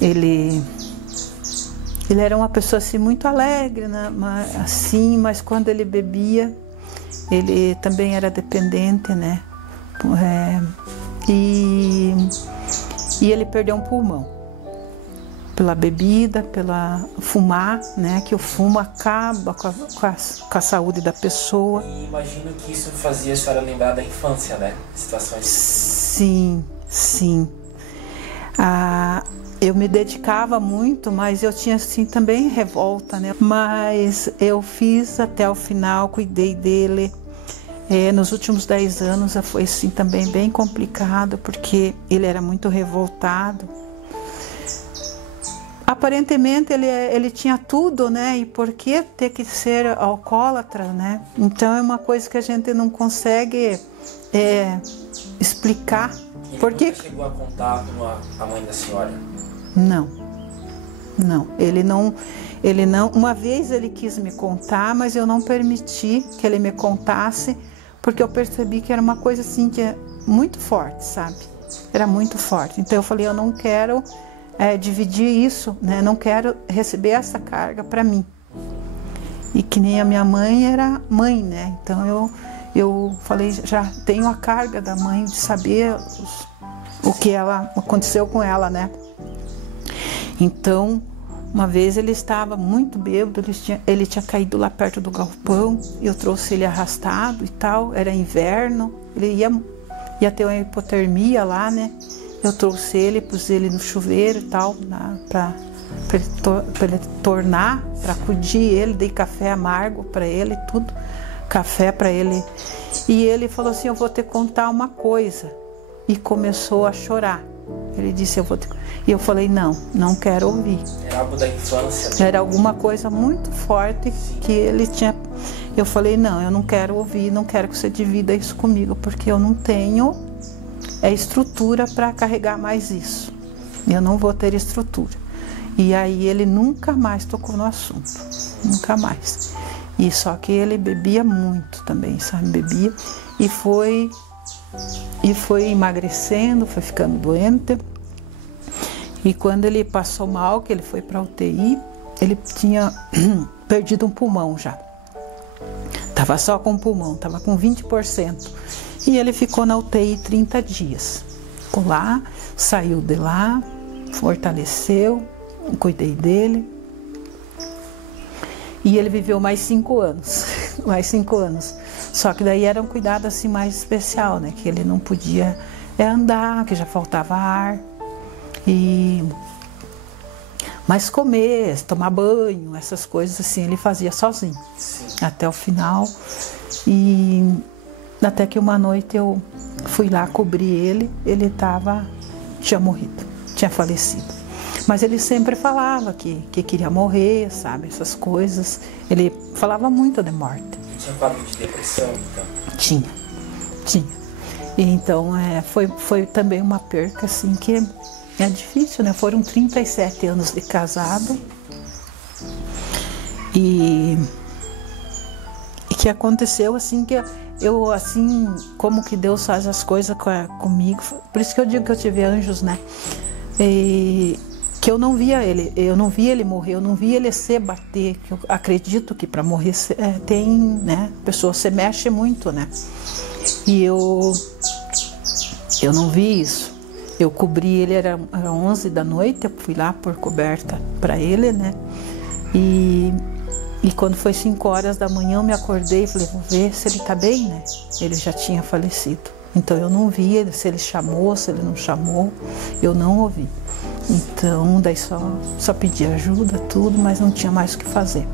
Ele era uma pessoa assim muito alegre, né? Mas quando ele bebia, ele também era dependente, né? E ele perdeu um pulmão pela bebida, pela fumar, né? Que o fumo acaba com a saúde da pessoa. E imagino que isso fazia a senhora lembrar da infância, né? Situações. Sim, sim. Eu me dedicava muito, mas eu tinha assim também revolta, né? Mas eu fiz até o final, cuidei dele. Nos últimos 10 anos foi assim também bem complicado, porque ele era muito revoltado. Aparentemente ele tinha tudo, né? E por que ter que ser alcoólatra, né? Então é uma coisa que a gente não consegue explicar. Ele Por que nunca chegou a contar com a mãe da senhora? Não, ele não. Uma vez ele quis me contar, mas eu não permiti que ele me contasse, porque eu percebi que era uma coisa assim que é muito forte, sabe? Era muito forte. Então eu falei, eu não quero dividir isso, né? Não quero receber essa carga para mim. E que nem a minha mãe era mãe, né? Então eu falei, já tenho a carga da mãe de saber o que aconteceu com ela, né? Então, uma vez ele estava muito bêbado, ele tinha caído lá perto do galpão, eu trouxe ele arrastado e tal, era inverno, ele ia ter uma hipotermia lá, né? Eu trouxe ele, pus ele no chuveiro e tal, para ele tornar, para acudir ele, dei café amargo para ele, tudo, café para ele. E ele falou assim, eu vou te contar uma coisa. E começou a chorar. Ele disse, E eu falei, não quero ouvir. Era algo da infância, né? Era alguma coisa muito forte que ele tinha. Eu falei, não, eu não quero ouvir, não quero que você divida isso comigo, porque eu não tenho estrutura para carregar mais isso. Eu não vou ter estrutura. E aí ele nunca mais tocou no assunto, nunca mais. E só que ele bebia muito também, sabe? Bebia e foi emagrecendo, foi ficando doente. E quando ele passou mal, que ele foi para a UTI, ele tinha perdido um pulmão já. Tava só com o pulmão, tava com 20%. E ele ficou na UTI 30 dias. Ficou lá, saiu de lá, fortaleceu, cuidei dele. E ele viveu mais 5 anos, mais 5 anos. Só que daí era um cuidado assim mais especial, né? Que ele não podia andar, que já faltava ar. Mas comer, tomar banho, essas coisas assim, ele fazia sozinho. Sim. Até o final. E até que uma noite eu fui lá cobrir ele tinha morrido, tinha falecido. Mas ele sempre falava que queria morrer, sabe, essas coisas. Ele falava muito de morte. Tinha quadro de depressão, então? Tinha. E então foi também uma perca assim que é difícil, né? Foram 37 anos de casado e que aconteceu assim que eu assim, como que Deus faz as coisas comigo. Por isso que eu digo que eu tive anjos, né? Que eu não via ele morrer, eu não via ele se bater, que eu acredito que para morrer tem, né, a pessoa se mexe muito, né, e eu não vi isso. Eu cobri ele, era 11 da noite, eu fui lá por coberta para ele, né, e quando foi 5 horas da manhã eu me acordei e falei, vou ver se ele tá bem, né, ele já tinha falecido. Então eu não vi ele, se ele chamou, se ele não chamou, eu não ouvi. Então daí só pedi ajuda, tudo, mas não tinha mais o que fazer.